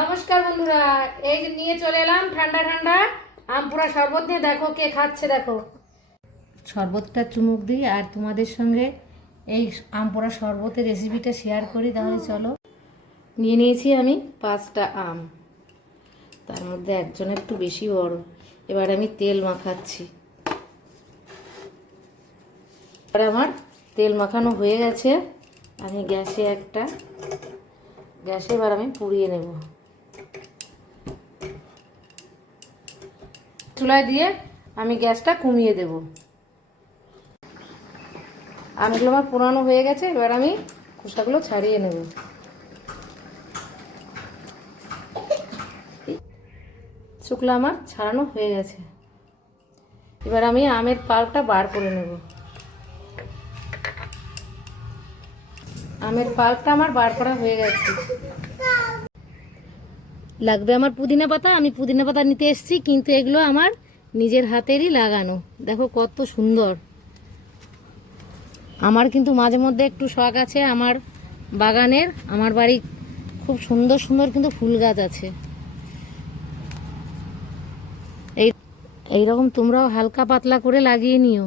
নমস্কার বন্ধুরা, এই যে নিয়ে চলে এলাম ঠান্ডা ঠান্ডা আম পোড়া শরবত নিয়ে। দেখো কে খাচ্ছে, দেখো শরবতটা চুমুক দিই আর তোমাদের সঙ্গে এই আম পোড়া শরবতের রেসিপিটা শেয়ার করি। তাহলে চলো। নিয়ে নিয়েছি আমি 5টা আম, তার মধ্যে একজন একটু বেশি বড়। এবার আমি তেল মাখাচ্ছি। এবার আমার তেল মাখানো হয়ে গেছে। আমি গ্যাসে এবার আমি পুড়িয়ে নেব। চুলায় দিয়ে আমি গ্যাসটা কমিয়ে দেব। আমগুলো আমার পোড়ানো হয়ে গেছে। এবার আমি খোসাগুলো ছাড়িয়ে নেব। শুকলা আমার ছাড়ানো হয়ে গেছে। এবার আমি আমের পাল্পটা বার করে নেব। আমের পাল্পটা আমার বার করা হয়ে গেছে। লাগবে আমার পুদিনা পাতা। আমি পুদিনা পাতা নিতে এসেছি, কিন্তু এগুলো আমার নিজের হাতেরই লাগানো। দেখো কত সুন্দর। আমার কিন্তু মাঝে মধ্যে একটু শখ আছে আমার বাগানের। আমার বাড়ি খুব সুন্দর সুন্দর কিন্তু ফুল গাছ আছে। এইরকম তোমরাও হালকা পাতলা করে লাগিয়ে নিও।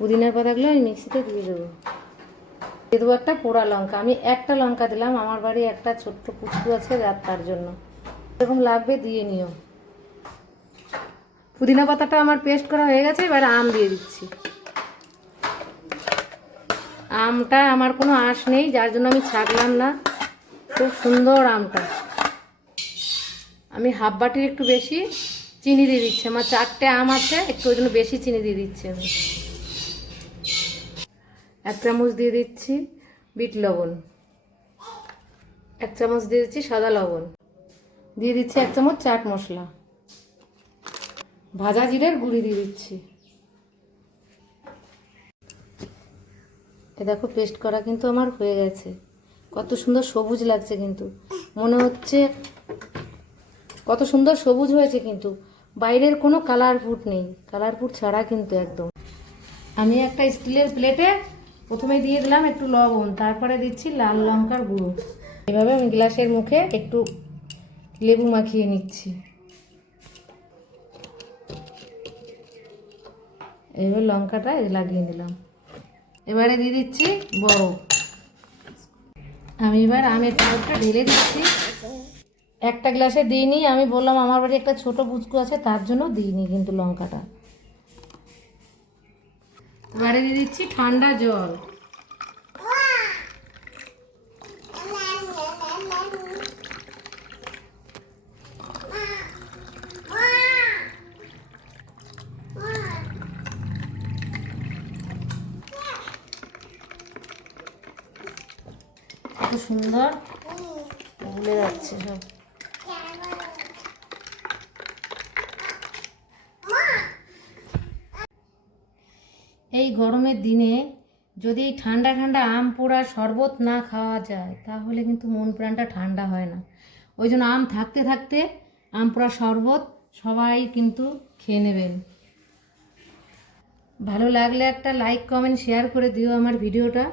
পুদিনার পাতাগুলো আমি মিক্সিতে দিয়ে দেবো। দিয়ে দেবো একটা পোড়া লঙ্কা। আমি একটা লঙ্কা দিলাম, আমার বাড়ি একটা ছোট্ট পুচকু আছে তার জন্য। এরকম লাগবে, দিয়ে নিও। পুদিনা পাতাটা আমার পেস্ট করা হয়ে গেছে। এবার আম দিয়ে দিচ্ছি। আমটা আমার কোনো আঁশ নেই, যার জন্য আমি ছাড়লাম না। খুব সুন্দর আমটা। আমি হাফ বাটির একটু বেশি চিনি দিয়ে দিচ্ছি। আমার 4টে আম আছে, একটু ওই জন্য বেশি চিনি দিয়ে দিচ্ছি আমি। 1 চামচ দিয়ে দিচ্ছি বিট লবণ, 1 চামচ দিয়ে দিচ্ছি সাদা লবণ, দিয়ে দিচ্ছি 1 চামচ চাট মশলা, ভাজা জিরের গুঁড়ি দিয়ে দিচ্ছি। এ দেখো পেস্ট করা কিন্তু আমার হয়ে গেছে। কত সুন্দর সবুজ লাগছে, কিন্তু মনে হচ্ছে কত সুন্দর সবুজ হয়েছে, কিন্তু বাইরের কোনো কালার ফুড নেই। কালার ফুড ছাড়া কিন্তু একদম। আমি একটা স্টিলের প্লেটে প্রথমে দিয়ে দিলাম একটু লবণ, তারপরে দিচ্ছি লাল লঙ্কার গুঁড়ো। এভাবে আমি গ্লাসের মুখে একটু লেবু মাখিয়ে নিচ্ছি। এবার লঙ্কাটা লাগিয়ে নিলাম। এবারে দিয়ে দিচ্ছি বরফ। আমি এবার আমের পাল্পটা ঢেলে দিচ্ছি। একটা গ্লাসে দিইনি, আমি বললাম আমার বাড়ি একটা ছোট পুচকু আছে, তার জন্য দিইনি কিন্তু লঙ্কাটা। এবারে দিয়ে দিচ্ছি ঠান্ডা জল। কত সুন্দর গুলে যাচ্ছে সব। এই গরমের দিনে যদি এই ঠান্ডা ঠান্ডা আম পোড়া শরবত না খাওয়া যায়, তাহলে কিন্তু মন প্রাণটা ঠান্ডা হয় না। ওই জন্য আম থাকতে থাকতে আম পোড়া শরবত সবাই কিন্তু খেয়ে নেবেন। ভালো লাগলে একটা লাইক কমেন্ট শেয়ার করে দিও আমার ভিডিওটা।